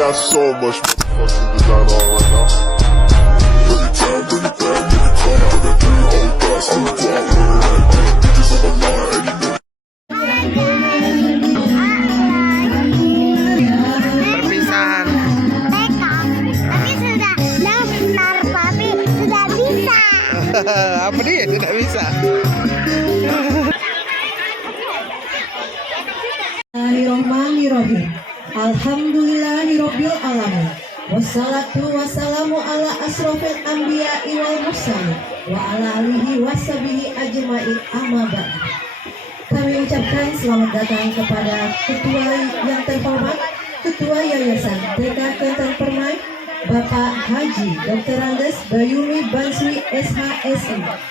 got so much motherfucking design on right now. Every time, bring it back, make it come. I got 3 old thoughts, I'm a block with it like bitches on my line, and you know. Perpisahan. Tapi sudah daftar, papi sudah bisa. Apa dia tidak bisa? Bismillahirrahmanirrahim. Alhamdulillahirabbil alamin. Wassalatu wassalamu ala asrofil anbiya'i wal mursalin wa ala alihi washabihi ajmain, amma ba'd. Kami ucapkan selamat datang kepada Ketua yang terhormat, Ketua Yayasan TK Kentang Permai, Bapak Haji Dr. Andes Bayumi Banswi SHSI.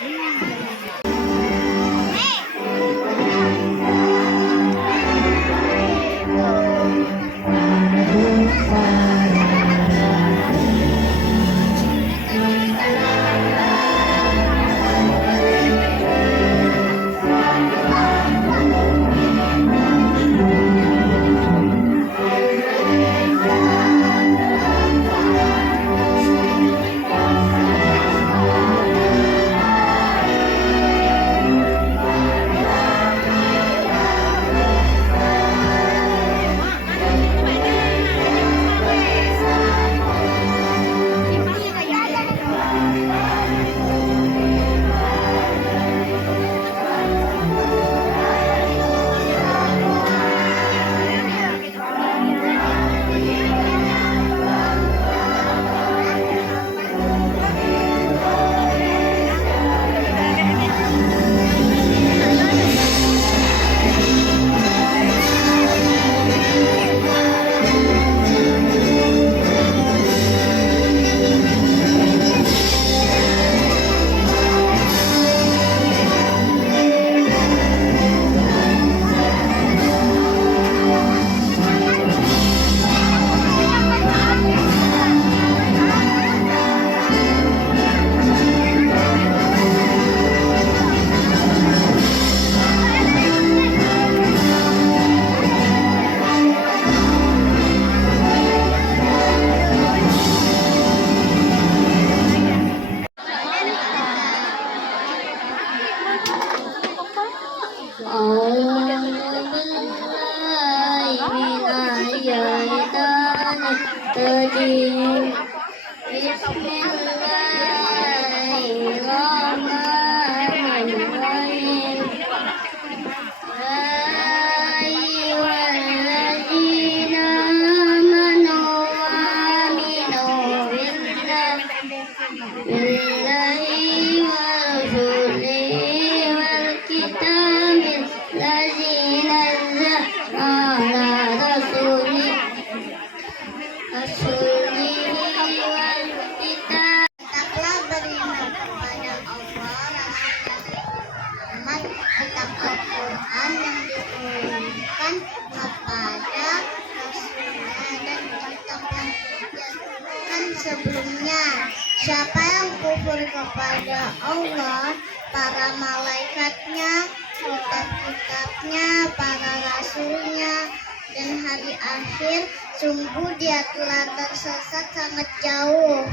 Sebelumnya, siapa yang kufur kepada Allah, para malaikatnya, kitab-kitabnya, para rasulnya, dan hari akhir, sungguh dia telah tersesat sangat jauh.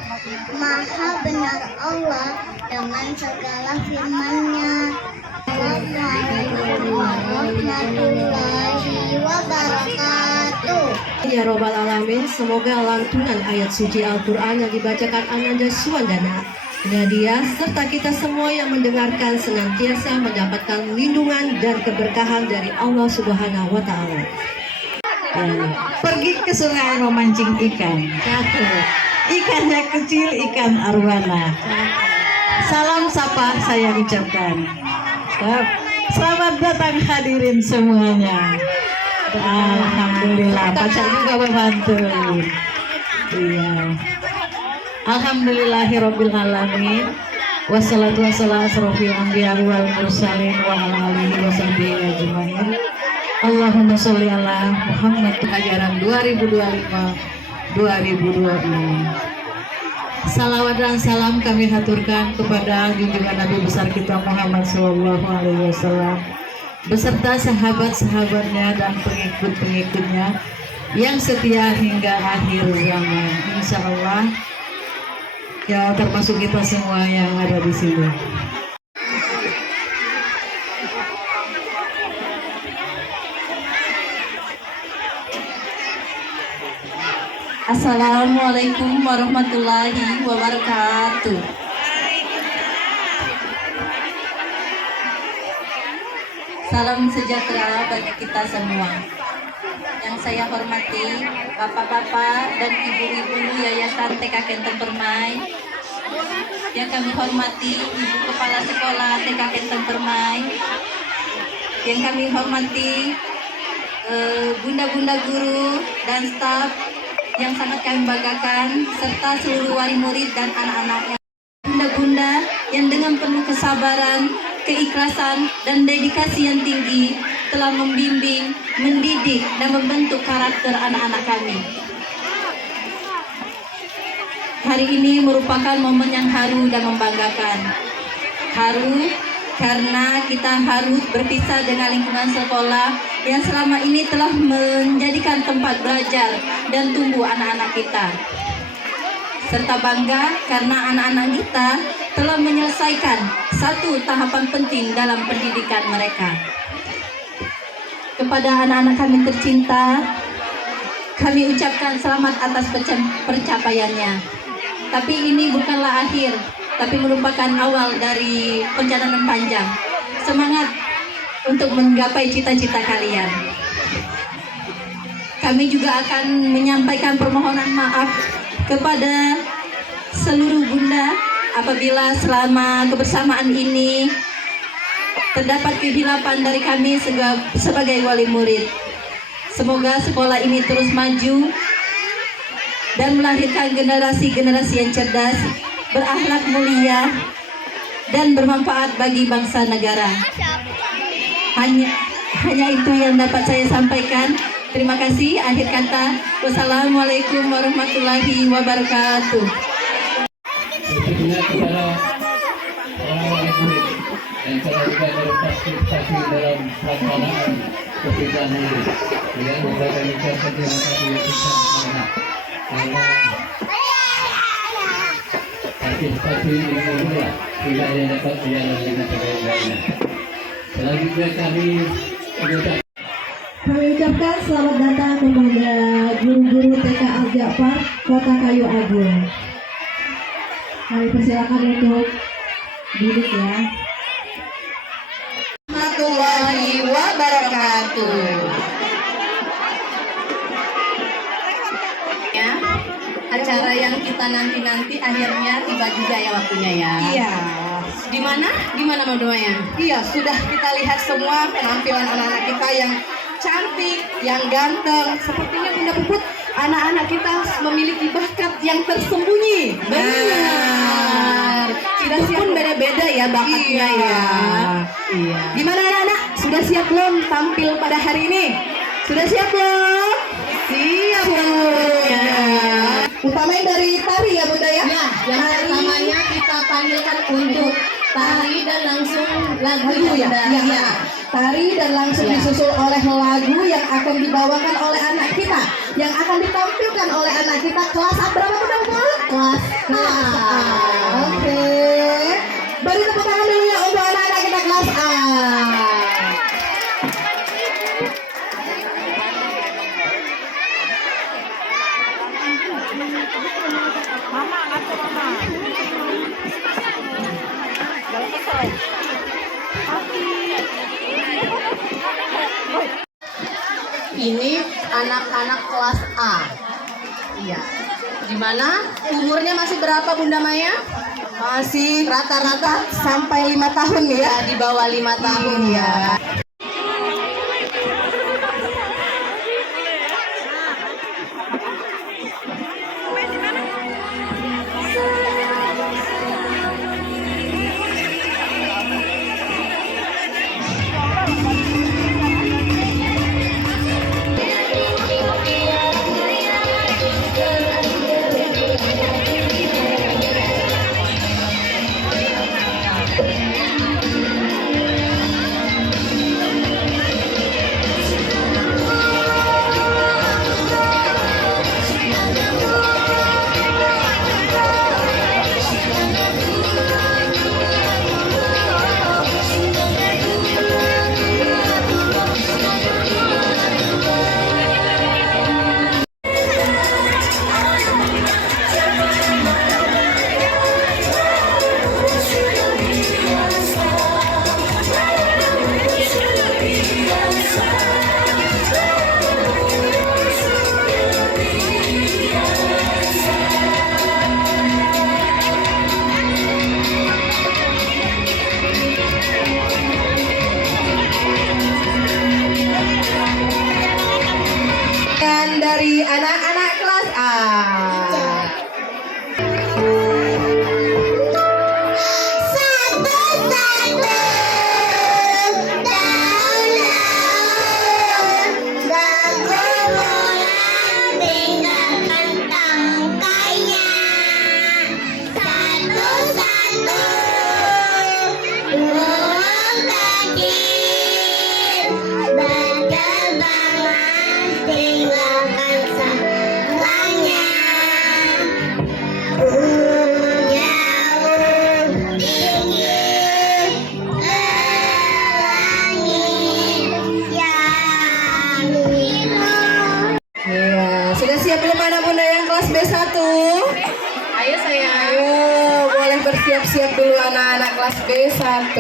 Maha benar Allah dengan segala firman-Nya. Wassalamualaikum warahmatullahi wabarakatuh. Ya Robbal Alamin, semoga lantunan ayat suci Al-Quran yang dibacakan Ananda Suwandana, Nadia, serta kita semua yang mendengarkan senantiasa mendapatkan lindungan dan keberkahan dari Allah Subhanahu wa Ta'ala. Pergi ke sungai memancing ikan. Ikannya kecil, ikan arwana. Salam sapa saya ucapkan. Selamat datang hadirin semuanya. Alhamdulillah, pacar juga membantu. Iya. Alhamdulillahirabbil alamin. Wassalatu wassalamu asrofil anbiya wal mursalin wa ala alihi washabihi ajmain. Allahumma sholli ala Muhammad. Ajaran 2025-2026. Salawat dan salam kami haturkan kepada junjungan Nabi besar kita Muhammad Sallallahu Alaihi Wasallam beserta sahabat-sahabatnya dan pengikut-pengikutnya yang setia hingga akhir zaman. Insya Allah ya, termasuk kita semua yang ada di sini. Assalamualaikum warahmatullahi wabarakatuh. Salam sejahtera bagi kita semua. Yang saya hormati Bapak-bapak dan Ibu-ibu Yayasan TK Kenteng Permai. Yang kami hormati Ibu Kepala Sekolah TK Kenteng Permai. Yang kami hormati bunda-bunda guru dan staf yang sangat kami banggakan, serta seluruh wali murid dan anak-anaknya. Bunda-bunda yang dengan penuh kesabaran, keikhlasan, dan dedikasi yang tinggi telah membimbing, mendidik, dan membentuk karakter anak-anak kami. Hari ini merupakan momen yang haru dan membanggakan. Haru karena kita harus berpisah dengan lingkungan sekolah yang selama ini telah menjadikan tempat belajar dan tumbuh anak-anak kita. Serta bangga karena anak-anak kita telah menyelesaikan satu tahapan penting dalam pendidikan mereka. Kepada anak-anak kami tercinta, kami ucapkan selamat atas pencapaiannya. Tapi ini bukanlah akhir, tapi merupakan awal dari perjalanan panjang. Semangat untuk menggapai cita-cita kalian. Kami juga akan menyampaikan permohonan maaf kepada seluruh bunda apabila selama kebersamaan ini terdapat kehilapan dari kami sebagai wali murid. Semoga sekolah ini terus maju dan melahirkan generasi-generasi yang cerdas, berakhlak mulia, dan bermanfaat bagi bangsa negara. Hanya itu yang dapat saya sampaikan. Terima kasih. Akhir kata, wassalamualaikum warahmatullahi wabarakatuh. Khususnya kepada orang-orang murid yang telah juga berpartisipasi dalam pelaksanaan kepisahan ini. Dengan memberikan ucapan terima kasih yang besar karena partisipasi ini mudah tidak hanya dapat berjalan dengan sebaik-baiknya. Selanjutnya kami mengucapkan Kami ucapkan selamat datang kepada guru-guru TK Al Ja'far, Kota Kayu Agung. Kami persilakan untuk duduk ya. Warahmatullahi wabarakatuh. Ya, acara yang kita nanti-nanti akhirnya tiba juga ya waktunya ya. Iya. Gimana Mbak Maya? Iya, sudah kita lihat semua penampilan anak-anak kita yang cantik, yang ganteng. Sepertinya Bunda Puput, anak-anak kita memiliki bakat yang tersembunyi. Benar. Sudah siap pun beda-beda ya bakatnya ya. Iya. Gimana anak-anak? Sudah siap belum tampil pada hari ini? Sudah siap belum? Siap seluruhnya. Utamanya dari tari ya Bunda ya? Ya, yang pertamanya kita panggilkan untuk tari dan langsung lagu ya. ya. Tari dan langsung disusul oleh lagu yang akan dibawakan oleh anak kita, yang akan ditampilkan oleh anak kita kelas A berapa Bunda Puput? Kelas A. Oke. Beri tepuk tangan dulu ya untuk anak-anak kita kelas A. Ini anak-anak kelas A. Iya. Gimana? Umurnya masih berapa Bunda Maya? Masih rata-rata sampai 5 tahun ya? Di bawah 5 tahun ya. bersiap belum anak bunda yang kelas B1? Ayo sayang. Ayo, boleh bersiap-siap dulu anak-anak kelas B1.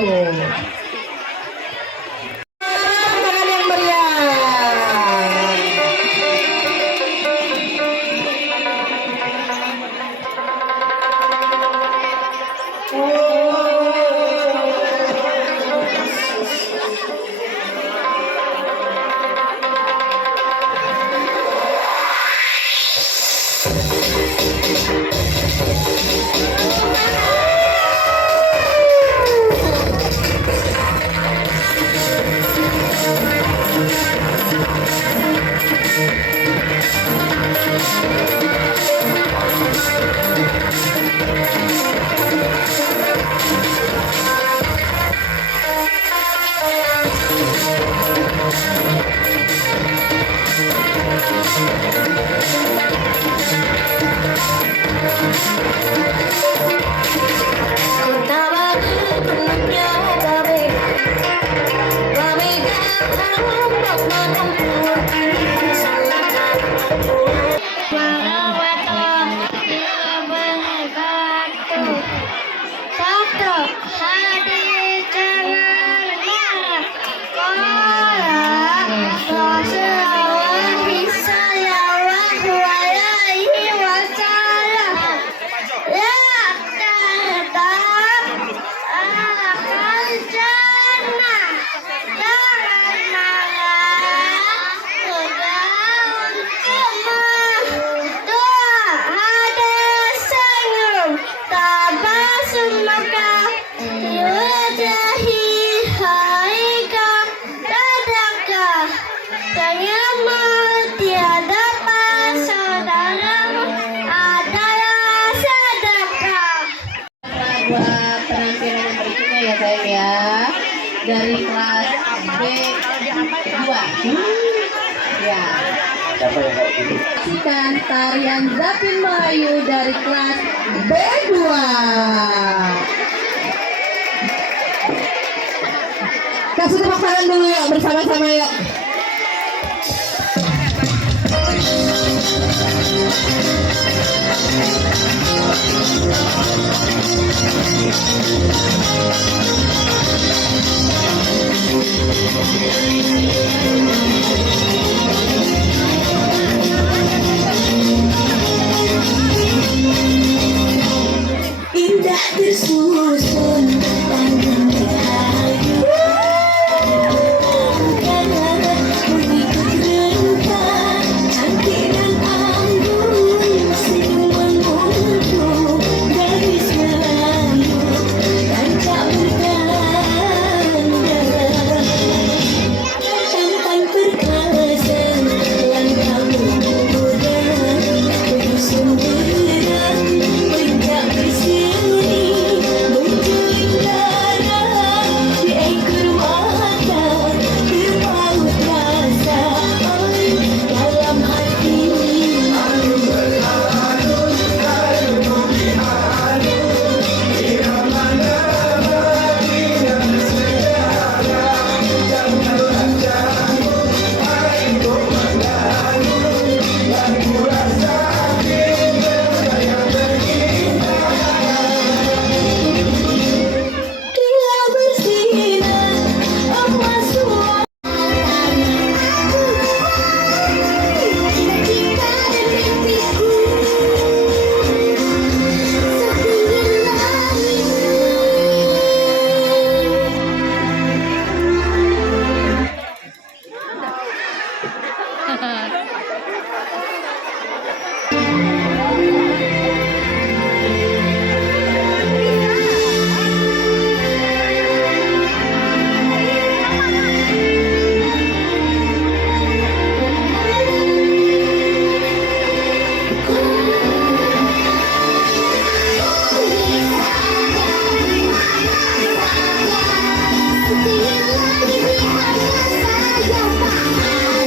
Tangan yang meriah. Buat penampilan yang berikutnya ya sayang ya, dari kelas B2 ya. Saksikan tarian Zapin Melayu dari kelas B2. Kasih tepuk tangan dulu yuk bersama-sama yuk. Indah tersusun panjang rahayu, mengikut rentang cantik dan anggun, senyuman untuk gadis Melayu tancap bertanda, tampan perkasa langkah muda, berusung berang bergerak berseri, menculik darah di ekor mata, terpaut rasa dalam hati. Dia bersinar emas cinta dan mimpiku setinggi langit. Setinggi langit di atas saya tak ada batasnya.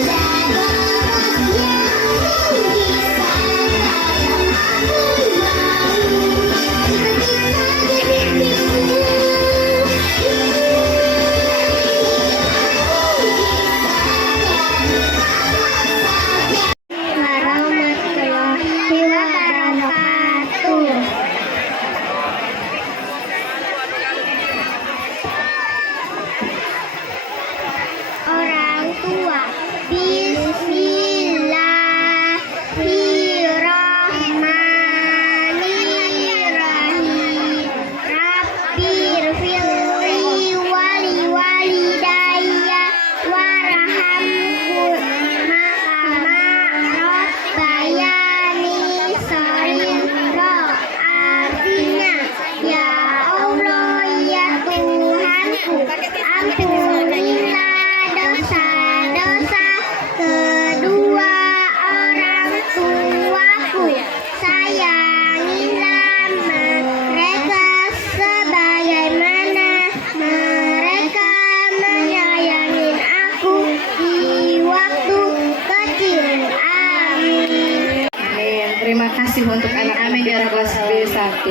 kasih untuk anak-anak yang kelas B1.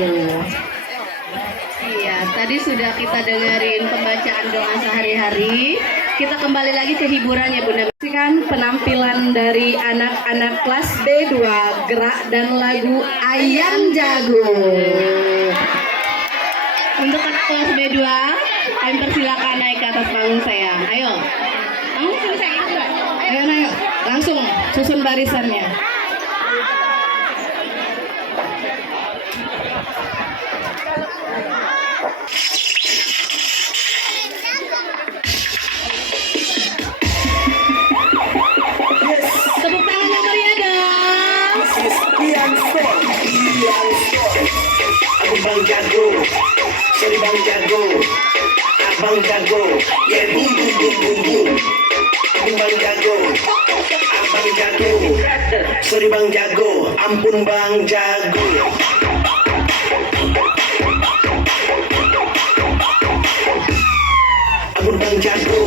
Iya, tadi sudah kita dengerin pembacaan doa sehari-hari. Kita kembali lagi ke hiburannya Bunda. Saksikan penampilan dari anak-anak kelas B2, gerak dan lagu Ayam Jago. Untuk anak kelas B2, kami persilakan naik ke atas panggung saya. Ayo. Langsung saya ikut. Ayo naik. Langsung susun barisannya. Tepuk tangan yang meriah dong. Aku Bang Jago, sorry Bang Jago, Abang Jago, yeah boom boom boom boom boom. Aku Bang Jago, Abang Jago, sorry Bang Jago, ampun Bang Jago. Aku Bang Jago.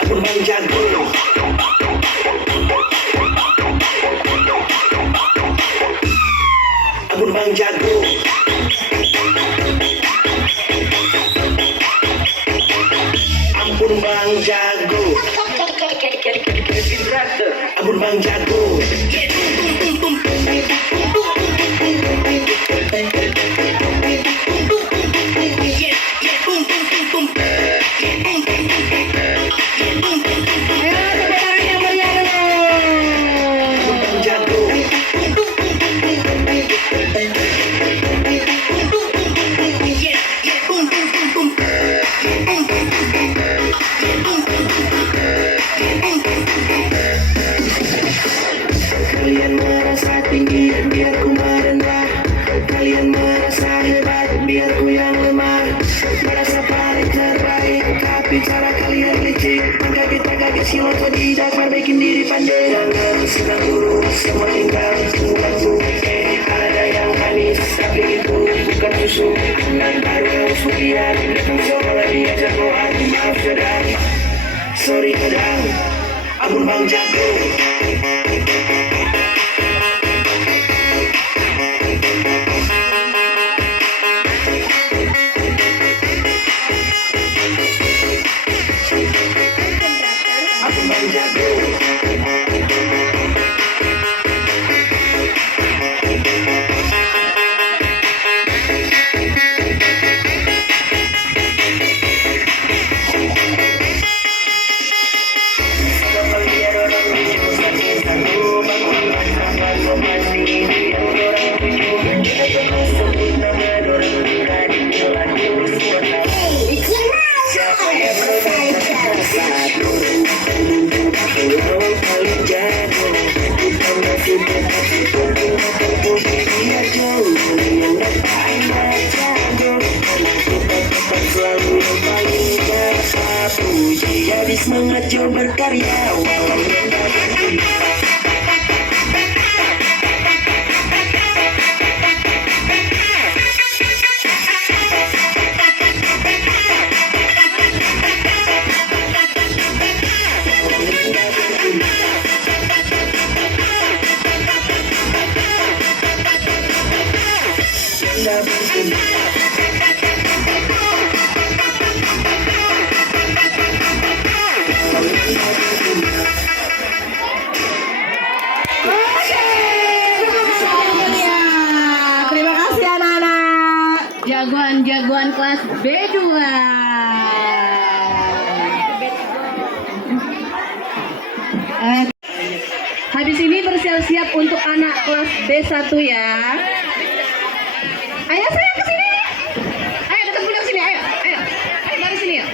Aku Bang Jago. Ampun Bang Jago. Ampun Bang Jago. Ampun Bang Jago. Kalian merasa tinggi, biar ku merendah. Kalian merasa hebat, biar ku yang lemah. Merasa paling terbaik, tapi cara kalian licik. Kaget silau di dasar bikin diri pandai. Jangan sedang lurus, semua tinggal tunggu. Ada yang manis, tapi itu bukan susu. Dan baru yang sulian, seolah dia jagoan. Maaf sedang, sorry kadang. Ampun Bang Jago. Aku Bang Jago. Jadi semangat jauh berkarya walau Terima kasih anak-anak jagoan kelas B2. Habis ini bersiap-siap untuk anak kelas B1 ya. Ayo sayang ke sini. Ayo dekat bunda sini. Ayo dari sini ya.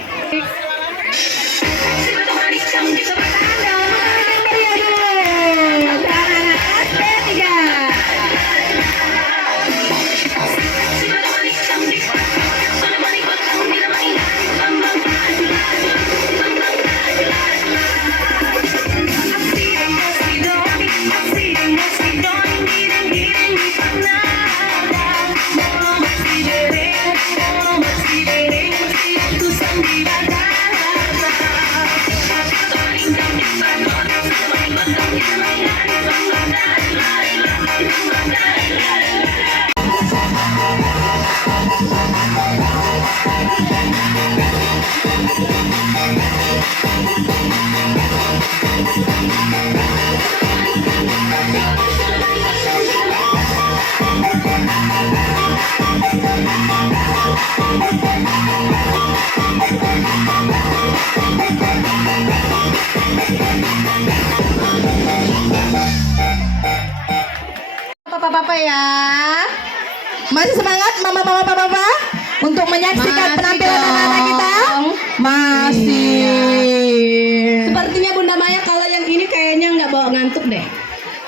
Bapak-bapak ya. Masih semangat mama papa untuk menyaksikan penampilan anak-anak kita? Masih. Sepertinya Bunda Maya kalau yang ini kayaknya nggak bawa ngantuk deh.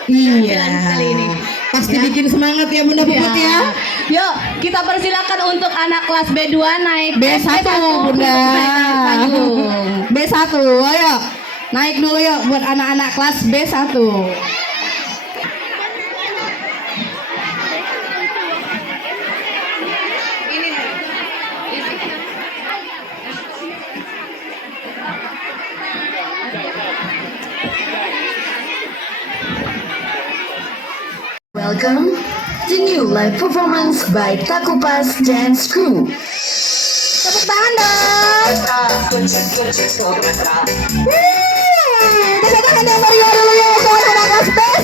Iya. Kali ini. Pasti bikin semangat ya Bunda Puput ya. Yuk, kita persilakan untuk anak kelas B2 naik B1 Bunda. naik panggung. B1, ayo. Naik dulu yuk buat anak-anak kelas B1. Welcome to new live performance by Takupas Dance Crew. Tepuk tangan dong. Tepuk tangan yang meriah dulu ya buat anak kelas B1.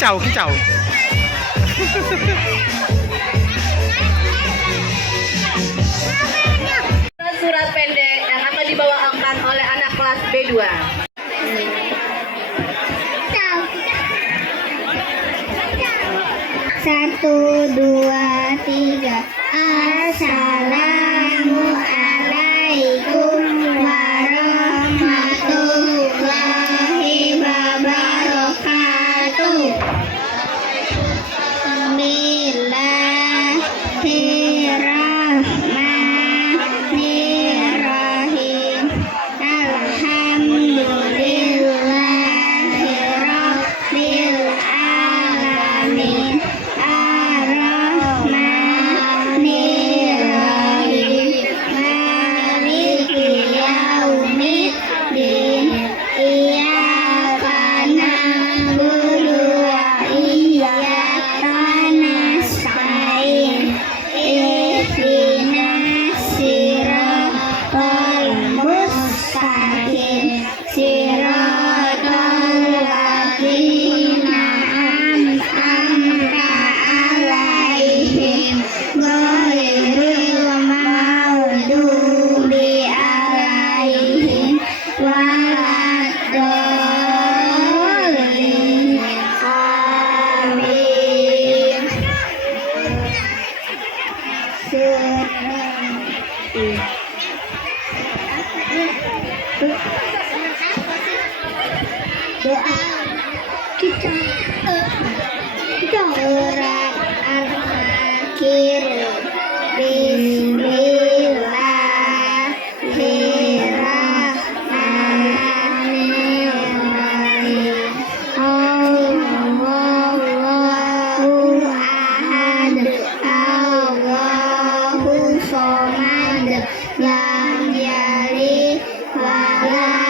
Kicau. Surat pendek yang akan dibawakan oleh anak kelas B2. Satu, dua, tiga. Assalamualaikum warahmatullahi wabarakatuh. Bismillahirrahmanirrahim. Alhamdulillahirabbil alamin. Ar-Rahmanirrahim. Maliki yaumiddin. Iyyaka na'budu wa iyyaka nasta'in. Ihdinas siratal mustaqim. Siratal ladzina an'amta 'alaihim ghairil maghdubi 'alaihim waladdallin. Amin. Doa kita surat Al-Fakir. Bismillahirrahmanirrahim. Allahu ahad, Allahu somad, lam yalid wa lam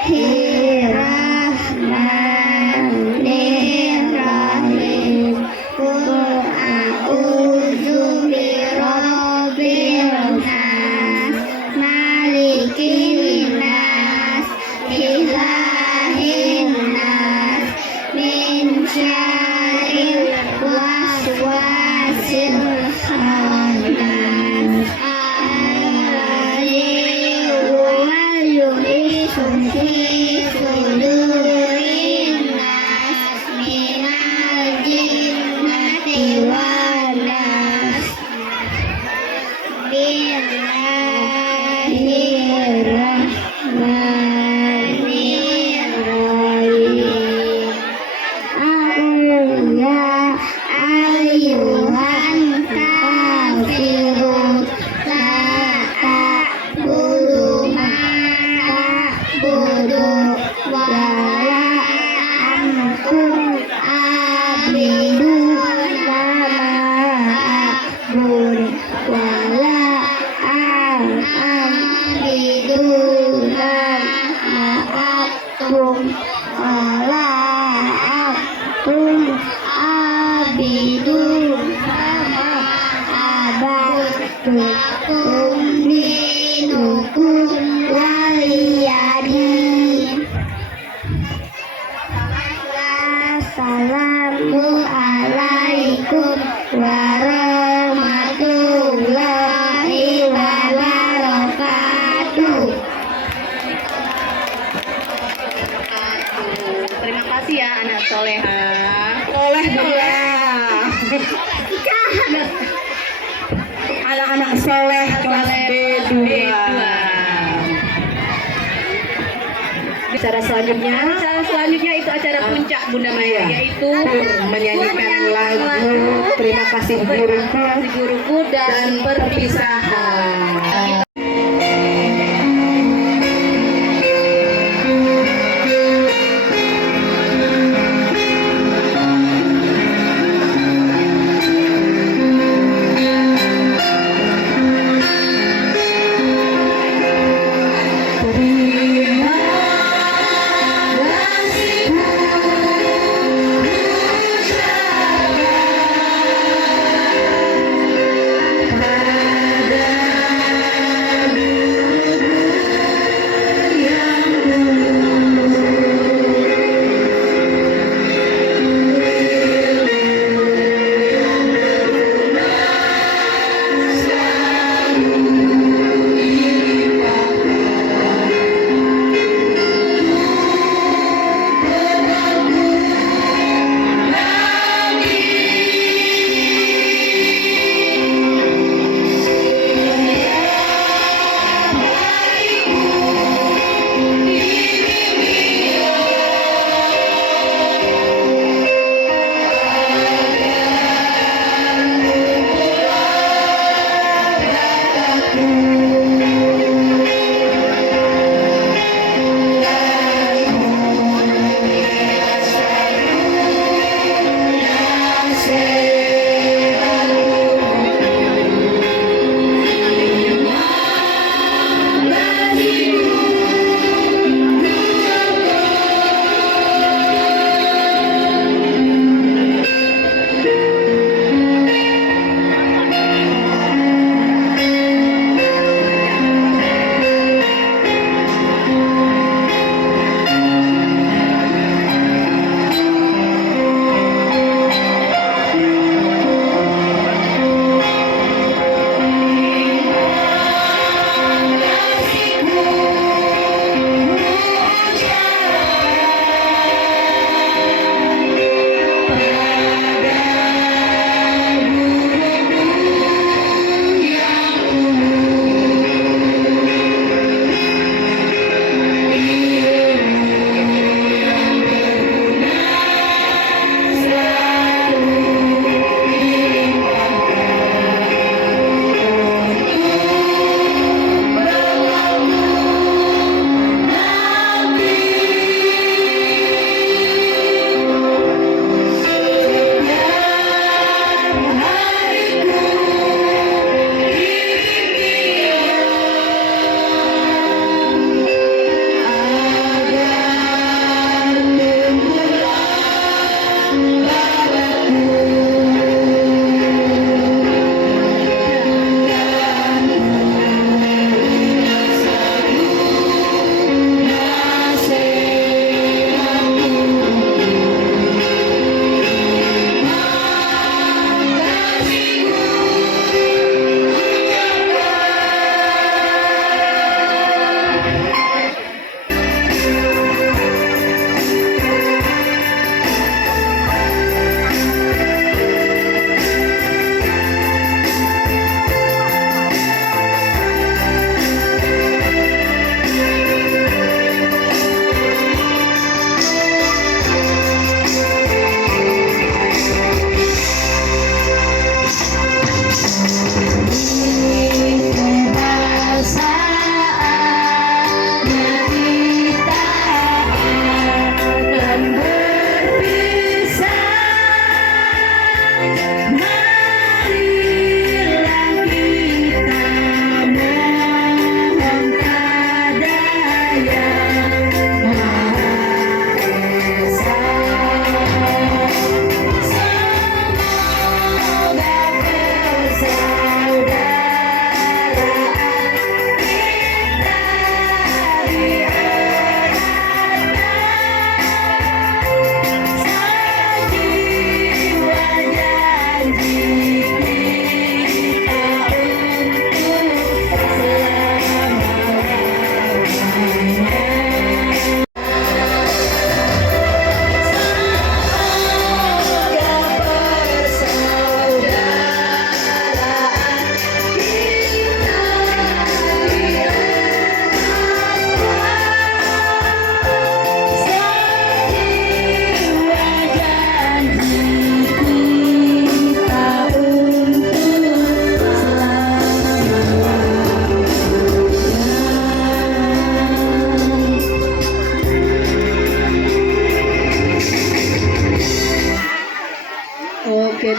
Bismillahirrahmanirrahim. Qul a'udzu birabbil nas, malikin nas, ilahin nas, min syarril waswasil khannas. Ayuhan kafirun la ta'budu ma ta'budu wa la antum abidu ma ma'budu wa la abidu ma ma'akum wa la antum abidu lakum dinukum waliyadin. Assalamualaikum warahmatullahi wabarakatuh. Terima kasih ya anak soleha. Soleh juga. Anak-anak soleh kelas B2. Acara selanjutnya itu acara puncak Bunda Maya, yaitu Menyanyikan lagu Terima Kasih guruku dan perpisahan. Pada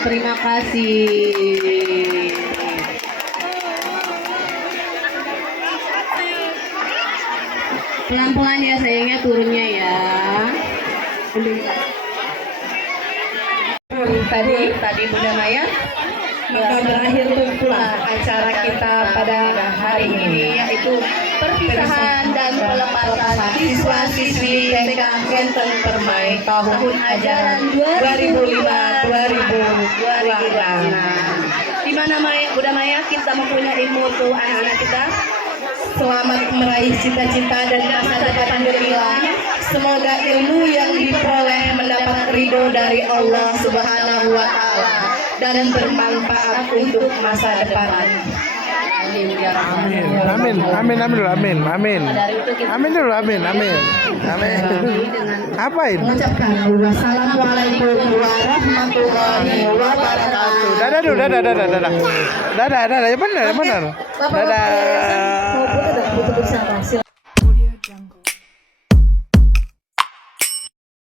Terima kasih. Pelan-pelan ya sayangnya turunnya ya. Tadi Bunda Maya berakhir pula acara kita pada hari ini, yaitu perpisahan dan pelepasan siswa-siswi TK Kenten Permai tahun ajaran 2005-2026. Di mana Bunda Maya kita mempunyai moto anak-anak kita, selamat meraih cita-cita dan masa depan gemilang. Semoga ilmu yang diperoleh mendapat ridho dari Allah Subhanahu wa Ta'ala dan bermanfaat untuk masa depan. Amin ya Rabbal Amin. Amin. Amin dulu. Amin. Amin. Amin dulu. Amin. Amin. Amin. Apain? Mengucapkan wassalamualaikum warahmatullahi wabarakatuh. Dadah dulu. Dadah. Dadah. Dadah. Ya benar. Dadah. Bapak-bapak yayasan mau foto bersama.